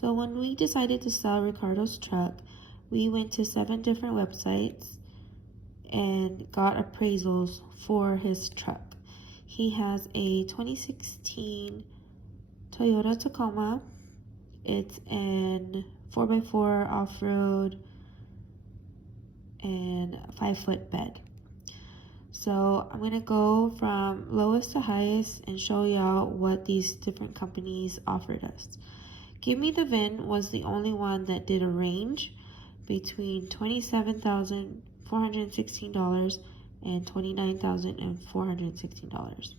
So when we decided to sell Ricardo's truck, we went to 7 different websites and got appraisals for his truck. He has a 2016 Toyota Tacoma. It's an 4x4 off-road and 5-foot bed. So I'm going to go from lowest to highest and show y'all what these different companies offered us. Give Me the VIN was the only one that did a range between $27,416 and $29,416.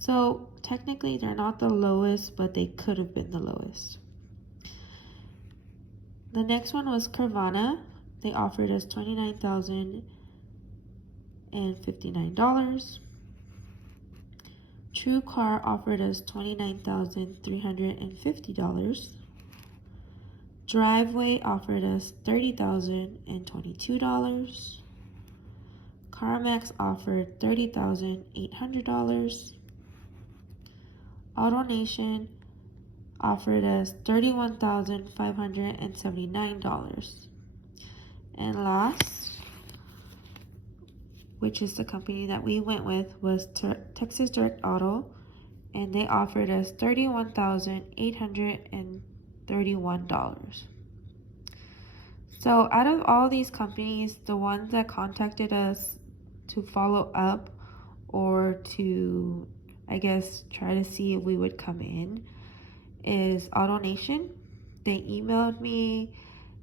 So technically they're not the lowest, but they could have been the lowest. The next one was Carvana. They offered us $29,059. True Car offered us $29,350. Driveway offered us $30,022. CarMax offered $30,800. AutoNation offered us $31,579. And last, which is the company that we went with, was Texas Direct Auto, and they offered us $31,831. So out of all these companies, the ones that contacted us to follow up or to, I guess, try to see if we would come in is AutoNation. They emailed me.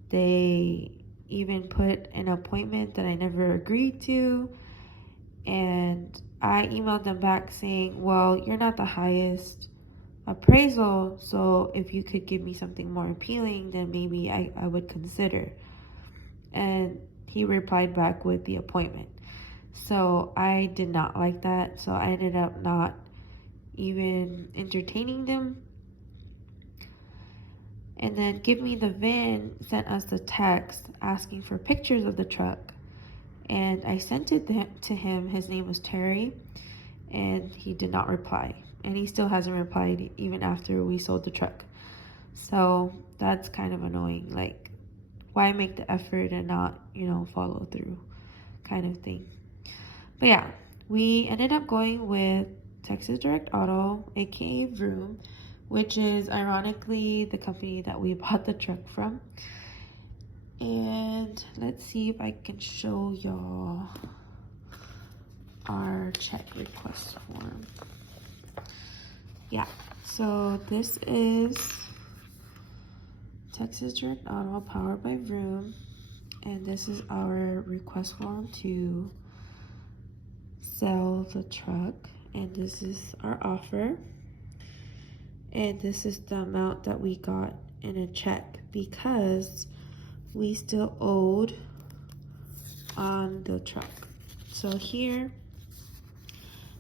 They even put an appointment that I never agreed to. And I emailed them back saying, well, you're not the highest appraisal, so if you could give me something more appealing, then maybe I would consider. And he replied back with the appointment. So I did not like that, so I ended up not even entertaining them. And then Give Me the VIN sent us the text asking for pictures of the truck. And I sent it to him. His name was Terry, and he did not reply. And he still hasn't replied even after we sold the truck. So that's kind of annoying. Like, why make the effort and not, follow through kind of thing. But yeah, we ended up going with Texas Direct Auto, aka Vroom, which is ironically the company that we bought the truck from. And let's see if I can show y'all our check request form. Yeah, so this is Texas Direct Auto powered by Vroom, and this is our request form to sell the truck, and this is our offer, and this is the amount that we got in a check because we still owed on the truck. So here,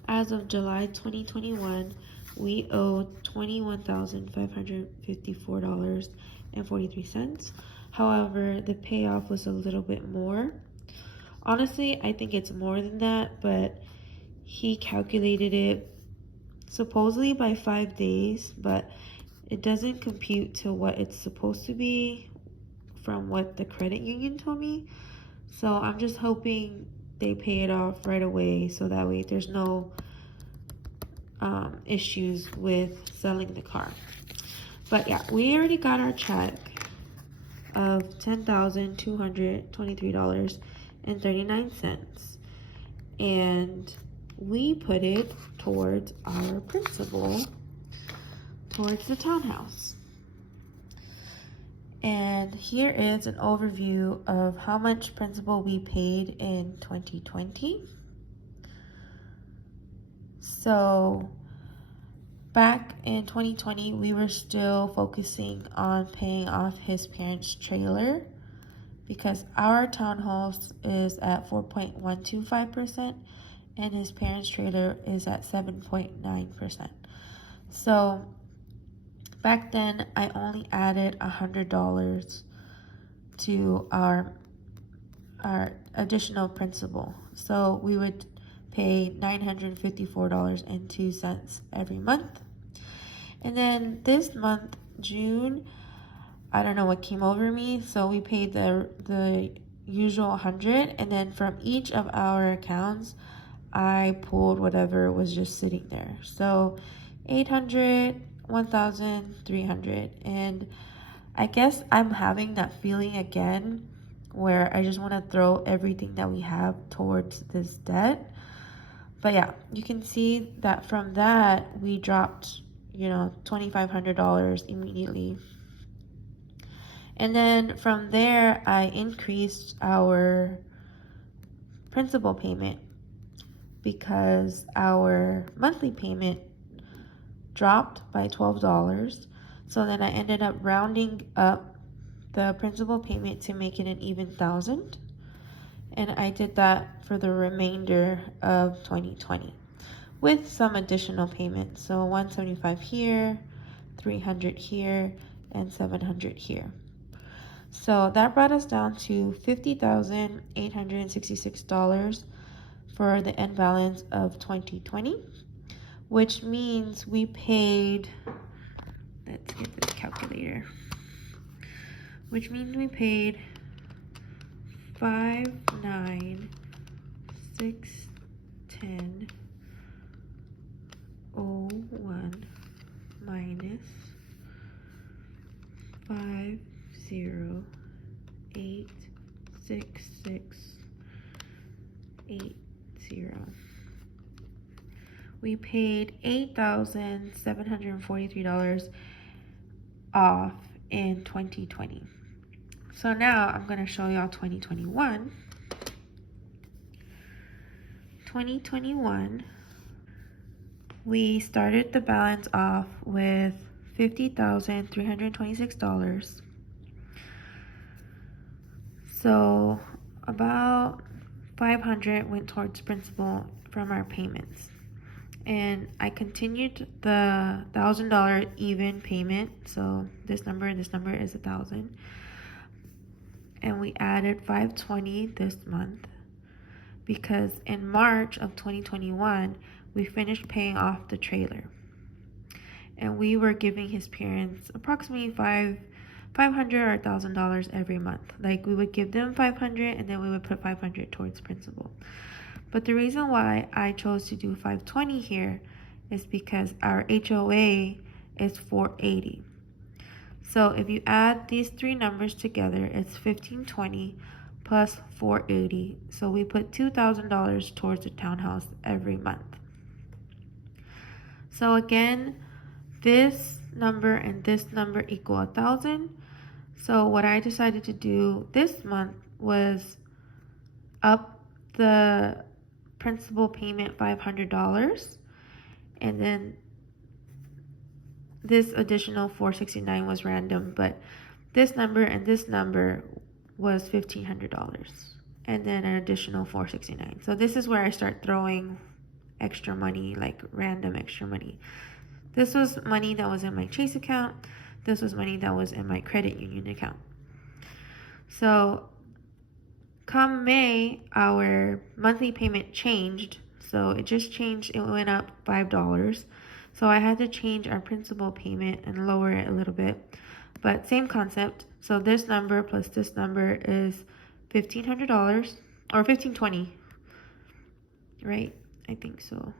as of July 2021, we owed $21,554.43. However, the payoff was a little bit more. Honestly, I think it's more than that, but he calculated it supposedly by 5 days, but it doesn't compute to what it's supposed to be from what the credit union told me. So I'm just hoping they pay it off right away so that way there's no issues with selling the car. But yeah, we already got our check of $10,223.39, and we put it towards our principal, towards the townhouse. And here is an overview of how much principal we paid in 2020. So back in 2020, we were still focusing on paying off his parents' trailer because our townhouse is at 4.125% and his parents' trailer is at 7.9%. So back then, I only added $100 to our additional principal. So we would pay $954.02 every month. And then this month, June, I don't know what came over me, so we paid the usual 100, and then from each of our accounts I pulled whatever was just sitting there. So 800, 1,300, and I guess I'm having that feeling again where I just want to throw everything that we have towards this debt. But yeah, you can see that from that we dropped, $2,500 immediately. And then from there, I increased our principal payment because our monthly payment dropped by $12. So then I ended up rounding up the principal payment to make it an even 1,000. And I did that for the remainder of 2020 with some additional payments. So 175 here, 300 here, and 700 here. So that brought us down to $50,866 for the end balance of 2020, which means we paid, let's get this calculator, which means we paid 5961001 minus 5086680. We paid $8,743 off in 2020. So now I'm going to show y'all 2021. 2021, we started the balance off with $50,326. So about 500 went towards principal from our payments. And I continued the $1,000 even payment. So this number and this number is 1,000. And we added 520 this month because in March of 2021, we finished paying off the trailer. And we were giving his parents approximately $500 or $1,000 every month. Like we would give them 500 and then we would put 500 towards principal. But the reason why I chose to do 520 here is because our HOA is 480. So if you add these three numbers together, it's 1,520 plus 480. So we put $2,000 towards the townhouse every month. So again, this number and this number equal 1,000. So what I decided to do this month was up the principal payment $500, and then this additional $469 was random, but this number and this number was $1,500, and then an additional $469. So this is where I start throwing extra money, like random extra money. This was money that was in my Chase account. This was money that was in my credit union account. So come May, our monthly payment changed. So it just changed. It went up $5. So I had to change our principal payment and lower it a little bit. But same concept. So this number plus this number is $1,500 or $1,520. Right? I think so.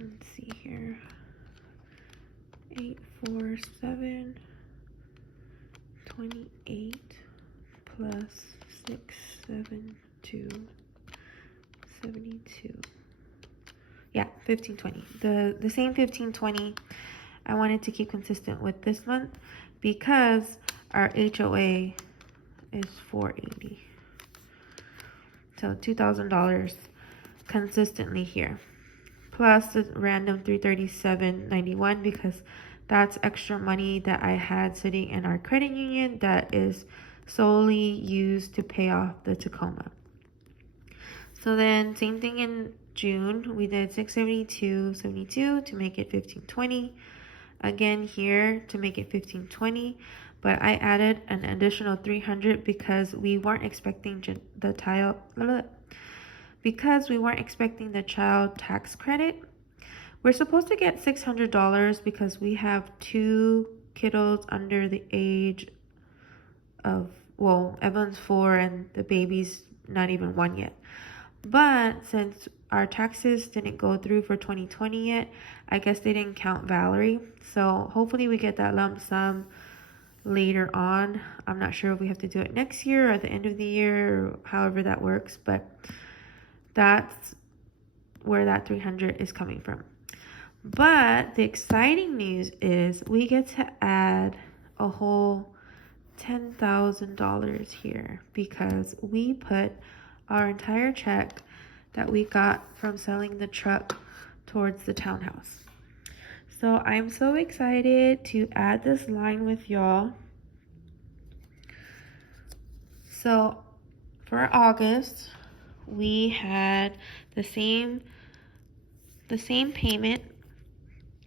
Let's see here. 847.28 plus 672.72. Yeah, 1,520. The same 1,520. I wanted to keep consistent with this month because our HOA is 480. So $2,000 consistently here. Plus the random $337.91 because that's extra money that I had sitting in our credit union that is solely used to pay off the Tacoma. So then same thing in June, we did $672.72 to make it $1,520. Again here to make it $1,520, but I added an additional $300 because we weren't expecting the child tax credit. We're supposed to get $600 because we have 2 kiddos under the age of, well, Evelyn's 4 and the baby's not even 1 yet. But since our taxes didn't go through for 2020 yet, I guess they didn't count Valerie. So hopefully we get that lump sum later on. I'm not sure if we have to do it next year or at the end of the year or however that works, but that's where that 300 is coming from. But the exciting news is we get to add a whole $10,000 here because we put our entire check that we got from selling the truck towards the townhouse. So I'm so excited to add this line with y'all. So for August, we had the same payment.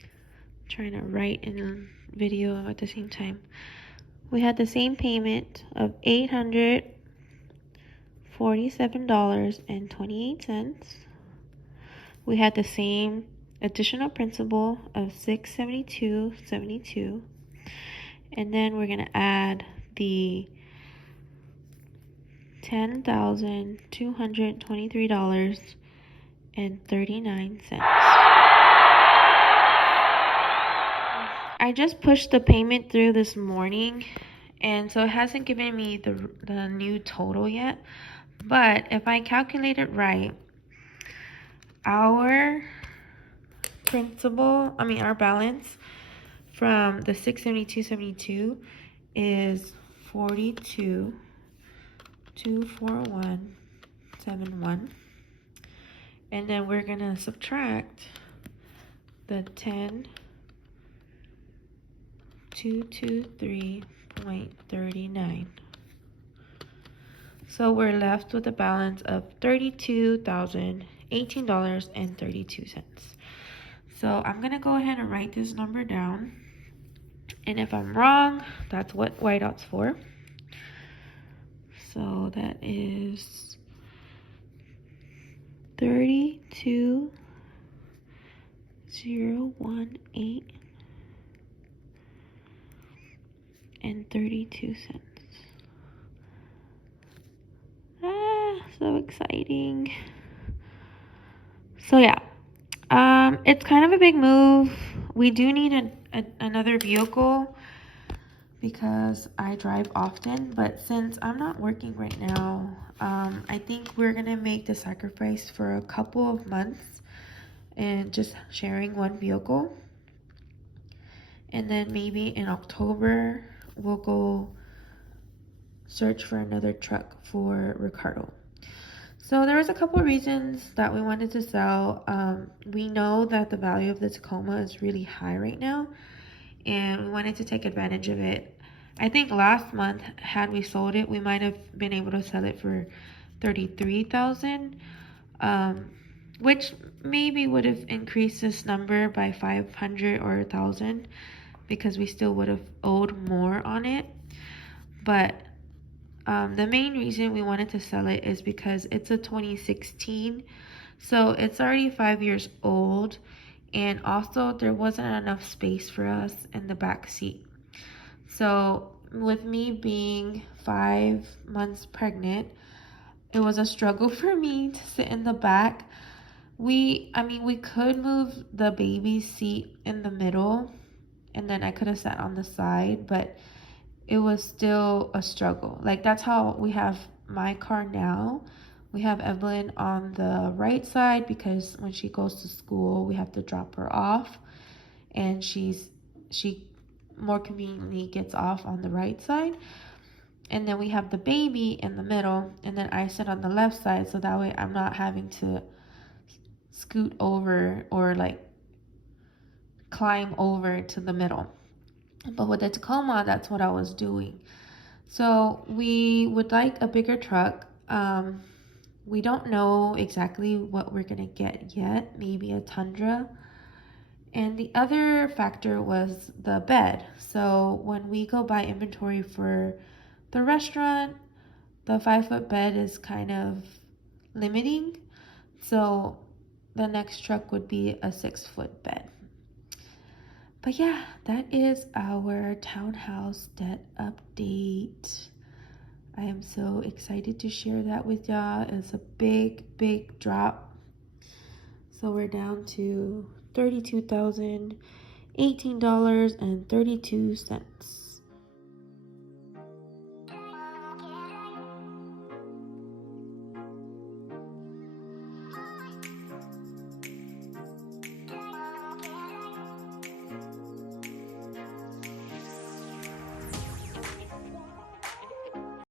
I'm trying to write in video at the same time. We had the same payment of $847.28. We had the same additional principal of $672.72. And then we're going to add the $10,223.39. I just pushed the payment through this morning, and so it hasn't given me the new total yet. But if I calculate it right, our our balance from the $672.72 is $42,241.71, and then we're gonna subtract the 10,223.39. So we're left with a balance of $32,018.32. So I'm gonna go ahead and write this number down, and if I'm wrong, that's what whiteout's for. So that is 32,018 and 32 cents. So exciting. So yeah, it's kind of a big move. We do need another vehicle because I drive often, but since I'm not working right now, I think we're gonna make the sacrifice for a couple of months and just sharing one vehicle, and then maybe in October we'll go search for another truck for Ricardo. So there was a couple of reasons that we wanted to sell. We know that the value of the Tacoma is really high right now, and we wanted to take advantage of it. I think last month, had we sold it, we might have been able to sell it for $33,000, which maybe would have increased this number by 500 or 1,000 because we still would have owed more on it. But the main reason we wanted to sell it is because it's a 2016, so it's already 5 years old, and also there wasn't enough space for us in the back seat. So with me being 5 months pregnant, it was a struggle for me to sit in the back. We could move the baby seat in the middle, and then I could have sat on the side, but it was still a struggle. Like, that's how we have my car now. We have Evelyn on the right side because when she goes to school, we have to drop her off, and she more conveniently gets off on the right side. And then we have the baby in the middle, and then I sit on the left side, so that way I'm not having to scoot over or like climb over to the middle. But with the Tacoma, that's what I was doing. So we would like a bigger truck. We don't know exactly what we're gonna get yet, maybe a Tundra. And the other factor was the bed. So when we go buy inventory for the restaurant, the 5-foot bed is kind of limiting. So the next truck would be a 6-foot bed. But yeah, that is our townhouse debt update. I am so excited to share that with y'all. It's a big drop. So we're down to $32,018.32.